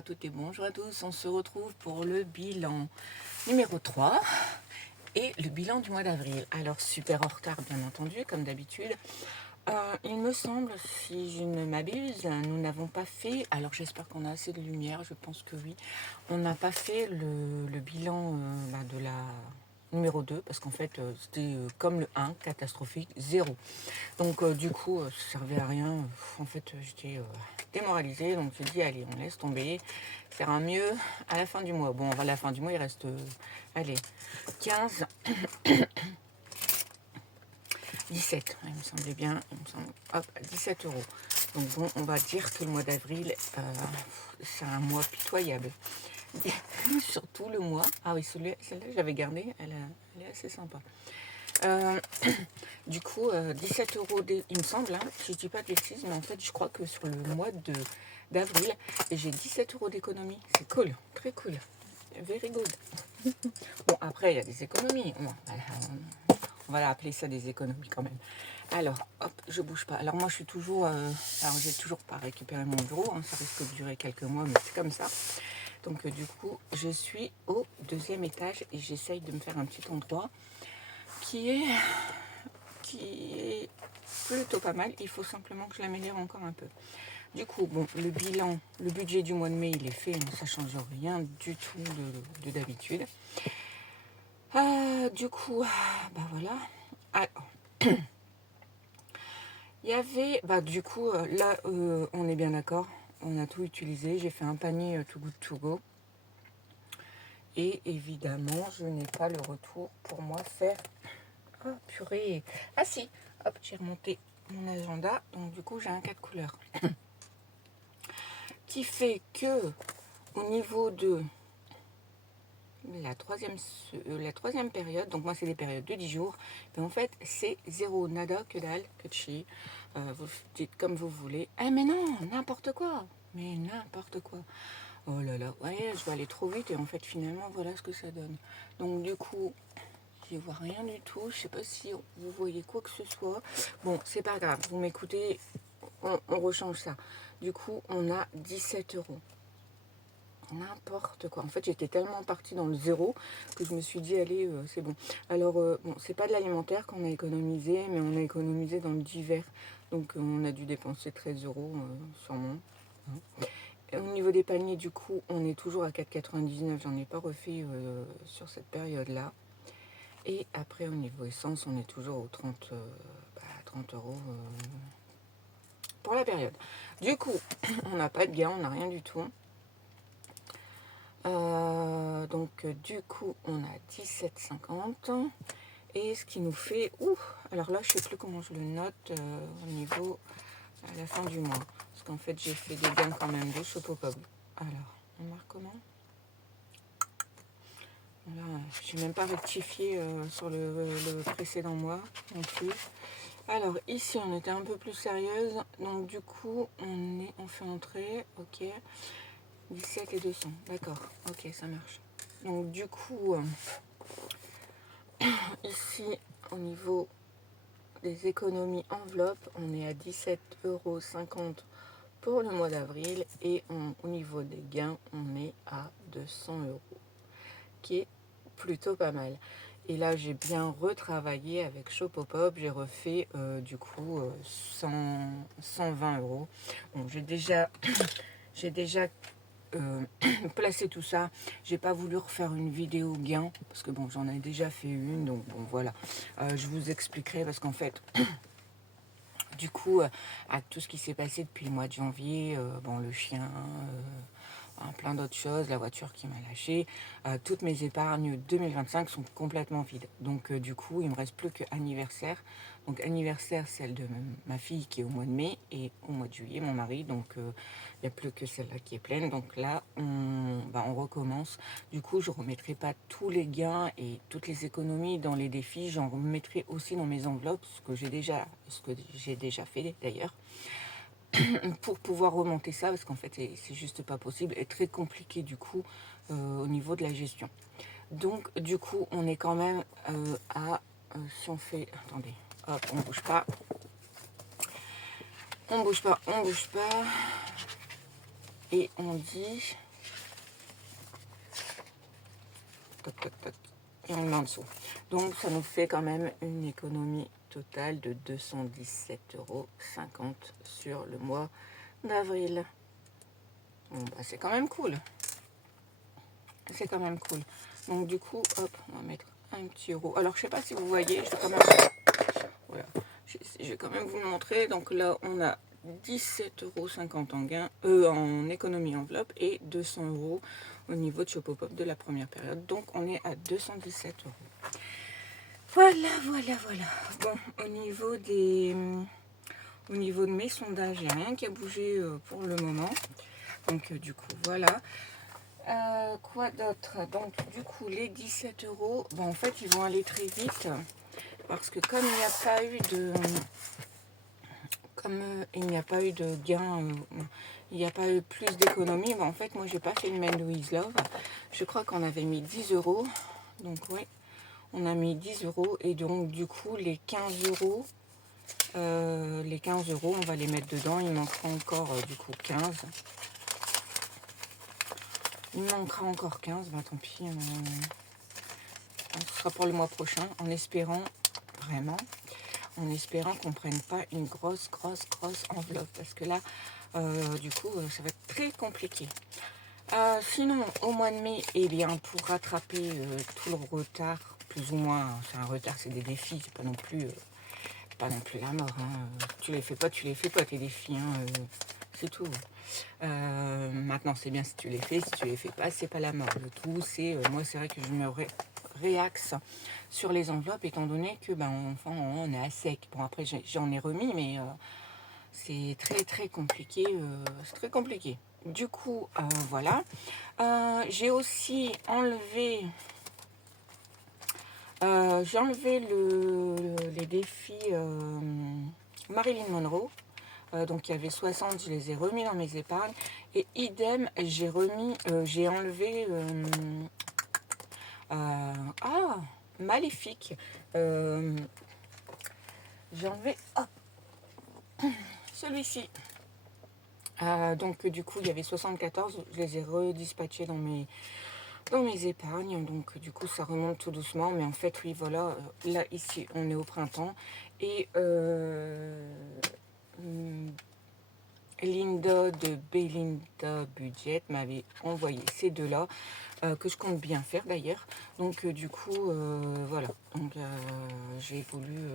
à toutes et bonjour à tous. On se retrouve pour le bilan numéro 3 et le bilan du mois d'avril. Alors super en retard bien entendu comme d'habitude. Il me semble, si je ne m'abuse, nous n'avons pas fait, alors j'espère qu'on a assez de lumière, je pense que oui, on n'a pas fait le bilan de la numéro 2 parce qu'en fait c'était comme le 1, catastrophique, 0. Donc du coup ça servait à rien, en fait j'étais démoralisée, donc j'ai dit allez on laisse tomber, ça ira mieux à la fin du mois. Bon à la fin du mois il reste, allez, 15... 17, il me semblait bien, hop, 17 euros. Donc bon, on va dire que le mois d'avril, c'est un mois pitoyable. Surtout le mois, ah oui, celle-là j'avais gardé, elle est assez sympa. Du coup, 17 euros, il me semble, hein, si je dis pas de bêtises, mais en fait, je crois que sur le mois d'avril, j'ai 17 euros d'économie. C'est cool, très cool. Very good. Bon, après, il y a des économies. Bon, on va appeler ça des économies quand même. Alors, hop, je bouge pas. Alors moi, je suis toujours... alors, j'ai toujours pas récupéré mon bureau. Hein, ça risque de durer quelques mois, mais c'est comme ça. Donc, du coup, je suis au 2e étage et j'essaye de me faire un petit endroit qui est plutôt pas mal. Il faut simplement que je l'améliore encore un peu. Du coup, bon, le bilan, le budget du mois de mai, il est fait. Ça change rien du tout de d'habitude. Du coup, bah voilà. Alors, il y avait, bah du coup, là, on est bien d'accord. On a tout utilisé. J'ai fait un panier Too Good To Go. Et évidemment, je n'ai pas le retour pour moi faire... Oh, purée. Ah si, hop, j'ai remonté mon agenda. Donc du coup, j'ai un 4 couleurs. Qui fait que, au niveau de la troisième période, donc moi c'est des périodes de 10 jours, mais en fait c'est zéro, nada, que dalle, que de chi. Vous dites comme vous voulez. Eh mais non, n'importe quoi. Mais n'importe quoi. Oh là là, ouais, je vais aller trop vite et en fait finalement voilà ce que ça donne. Donc du coup, je vois rien du tout. Je sais pas si vous voyez quoi que ce soit. Bon, c'est pas grave, vous m'écoutez, on rechange ça. Du coup, on a 17 euros. N'importe quoi. En fait, j'étais tellement partie dans le zéro que je me suis dit, allez, c'est bon. Alors, bon, c'est pas de l'alimentaire qu'on a économisé, mais on a économisé dans le divers. Donc, on a dû dépenser 13 euros, sûrement. Hein. Et au niveau des paniers, du coup, on est toujours à 4,99. J'en ai pas refait sur cette période-là. Et après, au niveau essence, on est toujours aux 30 euros pour la période. Du coup, on n'a pas de gain, on n'a rien du tout. Donc du coup on a 17,50 et ce qui nous fait alors là je sais plus comment je le note au niveau à la fin du mois parce qu'en fait j'ai fait des gains quand même de Shopopop. Alors on marque comment? Là j'ai même pas rectifié sur le précédent mois non plus. Alors ici on était un peu plus sérieuse, donc du coup on fait entrer, ok, 17 et 200, d'accord, ok, ça marche. Donc du coup, ici, au niveau des économies enveloppe, on est à 17,50 € pour le mois d'avril. Et au niveau des gains, on est à 200 €, qui est plutôt pas mal. Et là, j'ai bien retravaillé avec Shopopop. J'ai refait du coup 120 €. Bon, j'ai déjà placer tout ça. J'ai pas voulu refaire une vidéo gain parce que bon j'en ai déjà fait une, donc bon voilà, je vous expliquerai parce qu'en fait du coup à tout ce qui s'est passé depuis le mois de janvier, bon le chien, plein d'autres choses, la voiture qui m'a lâché, toutes mes épargnes 2025 sont complètement vides. Donc du coup il me reste plus que anniversaire. Donc anniversaire celle de ma fille qui est au mois de mai et au mois de juillet mon mari. Donc il n'y a plus que celle-là qui est pleine. Donc là on recommence. Du coup je remettrai pas tous les gains et toutes les économies dans les défis. J'en remettrai aussi dans mes enveloppes, ce que j'ai déjà fait d'ailleurs. Pour pouvoir remonter ça parce qu'en fait c'est juste pas possible et très compliqué du coup au niveau de la gestion. Donc du coup on est quand même à si on fait, attendez, hop, on bouge pas, et on dit et on le met en dessous. Donc ça nous fait quand même une économie totale de 217,50 € sur le mois d'avril. Bon, bah, c'est quand même cool. C'est quand même cool. Donc du coup, hop, on va mettre un petit euro. Alors je sais pas si vous voyez, je vais quand même, voilà, je vais quand même vous montrer. Donc là, on a 17,50 € en gain, en économie enveloppe et 200 € au niveau de Shopopop de la première période. Donc on est à 217 €. Voilà, voilà, voilà. Bon, au niveau de mes sondages, il n'y a rien qui a bougé pour le moment. Donc du coup, voilà. Quoi d'autre? Donc du coup, les 17 €, ben, en fait, ils vont aller très vite. Parce que comme il n'y a pas eu de... il n'y a pas eu de gain, il n'y a pas eu plus d'économie, ben, en fait, moi, j'ai pas fait le Made with Love. Je crois qu'on avait mis 10 €. Donc, ouais, on a mis 10 €. Et donc, du coup, les 15 €, on va les mettre dedans. Il manquera encore, du coup, 15. Il manquera encore 15. Ben, tant pis. Ce sera pour le mois prochain, en espérant, vraiment, en espérant qu'on ne prenne pas une grosse enveloppe. Parce que là, du coup, ça va être très compliqué. Sinon, au mois de mai, eh bien, pour rattraper tout le retard, plus ou moins, c'est un retard, c'est des défis, c'est pas non plus la mort. Hein. Tu les fais pas, tes défis, hein, c'est tout. Maintenant, c'est bien si tu les fais, si tu les fais pas, c'est pas la mort. Le tout, c'est, moi, c'est vrai que je me réaxe sur les enveloppes, étant donné que, ben, enfin, on est à sec. Bon, après, j'en ai remis, mais c'est très compliqué. C'est très compliqué. Du coup, voilà. J'ai aussi enlevé... j'ai enlevé les défis Marilyn Monroe. Donc il y avait 60, je les ai remis dans mes épargnes. Et idem, j'ai enlevé... Maléfique. J'ai enlevé celui-ci. Donc du coup, il y avait 74. Je les ai redispatchés dans mes épargnes. Donc du coup, ça remonte tout doucement. Mais en fait, oui, voilà. Là, ici, on est au printemps. Et... Linda de Belinda Budget m'avait envoyé ces deux-là, que je compte bien faire d'ailleurs. Donc du coup, voilà. Donc j'ai voulu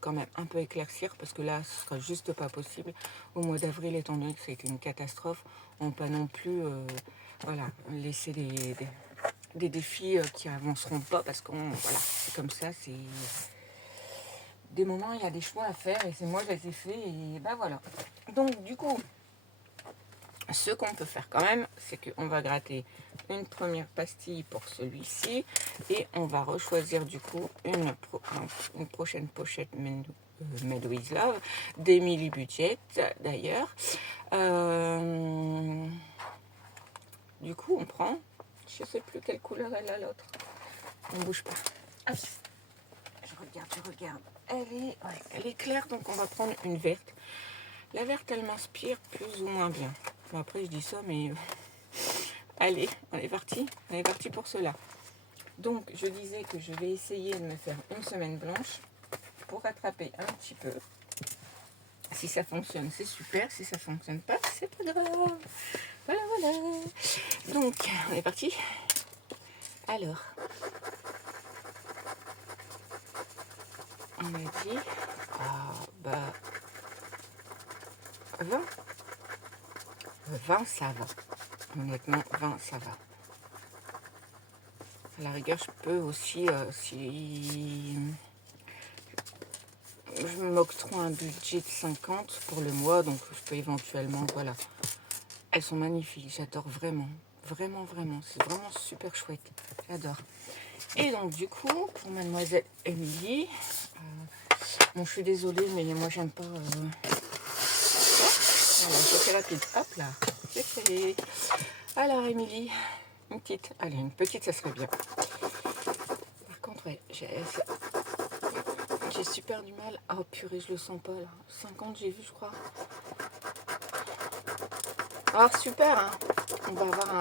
quand même un peu éclaircir, parce que là, ce sera juste pas possible. Au mois d'avril, étant donné que ça a été une catastrophe, on ne peut pas non plus voilà, laisser des défis qui avanceront pas, parce qu'on, voilà, c'est comme ça, c'est... Des moments, il y a des choix à faire, et c'est moi je les ai fait, et ben voilà. Donc du coup, ce qu'on peut faire quand même, c'est qu'on va gratter une première pastille pour celui-ci, et on va rechoisir du coup une prochaine pochette Made with Love, d'Emily Budget d'ailleurs. Du coup, on prend, je sais plus quelle couleur elle a l'autre, on bouge pas. Hop. Je regarde. Elle est claire, donc on va prendre une verte. La verte, elle m'inspire plus ou moins bien. Bon, après, je dis ça, mais... allez, on est parti. On est parti pour cela. Donc, je disais que je vais essayer de me faire une semaine blanche pour rattraper un petit peu. Si ça fonctionne, c'est super. Si ça fonctionne pas, c'est pas grave. Voilà, voilà. Donc, on est parti. Alors... on m'a dit, 20. 20, ça va. Honnêtement, 20, ça va. À la rigueur, je peux aussi, si je m'octroie un budget de 50 pour le mois, donc je peux éventuellement, voilà. Elles sont magnifiques, j'adore vraiment. Vraiment. C'est vraiment super chouette. J'adore. Et donc, du coup, pour mademoiselle Émilie, bon, je suis désolée, mais moi, j'aime pas... Voilà, je fais rapide. Hop là, c'est fait. Alors, Émilie, une petite, ça serait bien. Par contre, ouais, j'ai super du mal. Oh purée, je le sens pas là. 50, j'ai vu, je crois. Alors, super, hein. On va avoir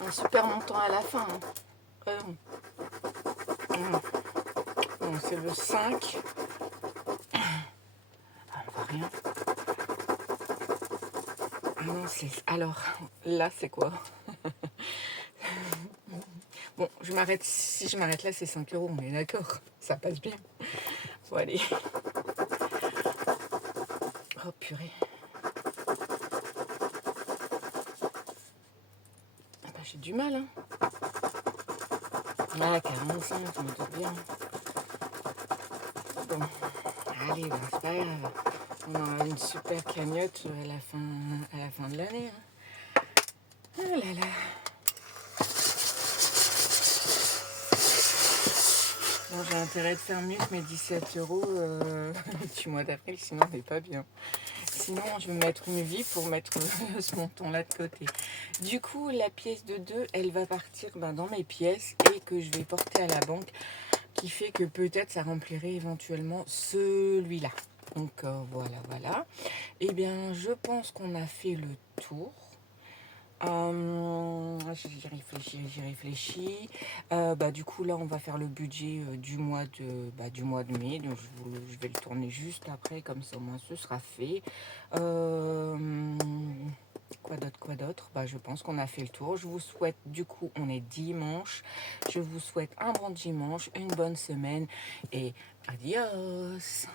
un un super montant à la fin. Hein. Bon, c'est le 5. Ah, on voit rien. Ah non, c'est... Alors, là, c'est quoi? Bon, je m'arrête. Si je m'arrête là, c'est 5 euros. On est d'accord. Ça passe bien. Bon, allez. Oh, purée. Ah bah, j'ai du mal, hein. Ah, 45, je me doute bien. Bon, allez, bah, c'est pas grave. On aura une super cagnotte à la fin de l'année. Hein. Oh là là. Bon, j'ai intérêt de faire mieux que mes 17 euros du mois d'avril, sinon on n'est pas bien. Sinon, je vais me mettre une vie pour mettre ce montant-là de côté. Du coup, la pièce de 2, elle va partir dans mes pièces et que je vais porter à la banque, qui fait que peut-être ça remplirait éventuellement celui-là. Donc voilà. Eh bien, je pense qu'on a fait le tour. J'y réfléchis. Du coup, là, on va faire le budget du mois de mai. Donc, je vais le tourner juste après, comme ça, au moins, ce sera fait. Quoi d'autre? Je pense qu'on a fait le tour. Je vous souhaite, du coup, on est dimanche. Je vous souhaite un bon dimanche, une bonne semaine et adios!